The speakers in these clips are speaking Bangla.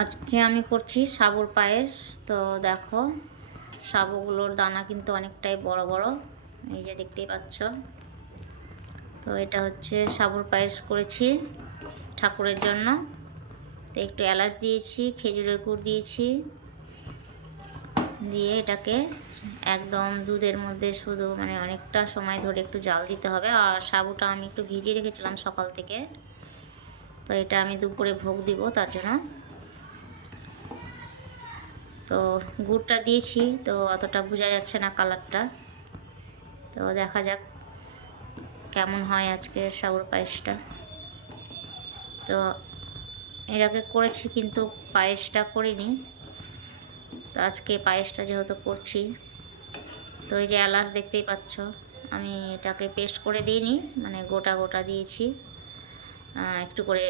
আজকে আমি করছি সাবুর পায়েস। তো দেখো, সাবুগুলোর দানা কিন্তু অনেকটাই বড় বড়, এই যে দেখতেই পাচ্ছ। তো এটা হচ্ছে সাবুর পায়েস করেছি ঠাকুরের জন্য। তো একটু এলাচ দিয়েছি, খেজুরের গুড় দিয়েছি, দিয়ে এটাকে একদম দুধের মধ্যে শুধু মানে অনেকটা সময় ধরে একটু জাল দিতে হবে। আর সাবুটা আমি একটু ভিজিয়ে রেখেছিলাম সকাল থেকে, তো এটা আমি দুপুরে ভোগ দিব তার জন্য। তো গুড়টা দিয়েছি, তো অতটা বোঝা যাচ্ছে না কালারটা। তো দেখা যাক কেমন হয় আজকের সাবুর পায়েসটা। তো এর আগে করেছি কিন্তু পায়েসটা করিনি, তো আজকে পায়েসটা যেহেতু করছি। তো এই যে এলাচ দেখতেই পাচ্ছ, আমি এটাকে পেস্ট করে দিইনি, মানে গোটা গোটা দিয়েছি, একটু করে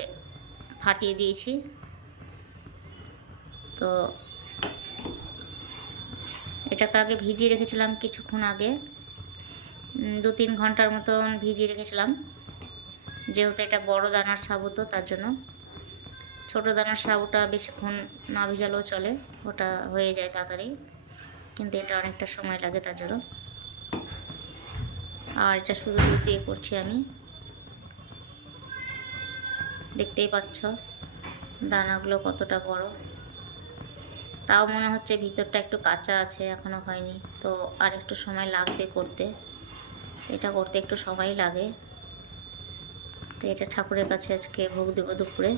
ফাটিয়ে দিয়েছি। তো এটাকে আগে ভিজিয়ে রেখেছিলাম কিছুক্ষণ আগে, 2-3 ঘন্টার মতন ভিজিয়ে রেখেছিলাম, যেহেতু এটা বড় দানার সাবু, তো তার জন্য। ছোটো দানার সাবুটা বেশিক্ষণ না ভিজালেও চলে, ওটা হয়ে যায় তাড়াতাড়ি, কিন্তু এটা অনেকটা সময় লাগে তার জন্য। আর এটা শুধু দুধ দিয়ে করছি আমি, দেখতেই পাচ্ছ দানাগুলো কতটা বড়। তাও মনে হচ্ছে ভিতরটা একটু কাঁচা আছে, এখনও হয়নি, তো আর একটু সময় লাগবে করতে। এটা করতে একটু সময় লাগে। তো এটা ঠাকুরের কাছে আজকে ভোগ দেবো দুপুরে।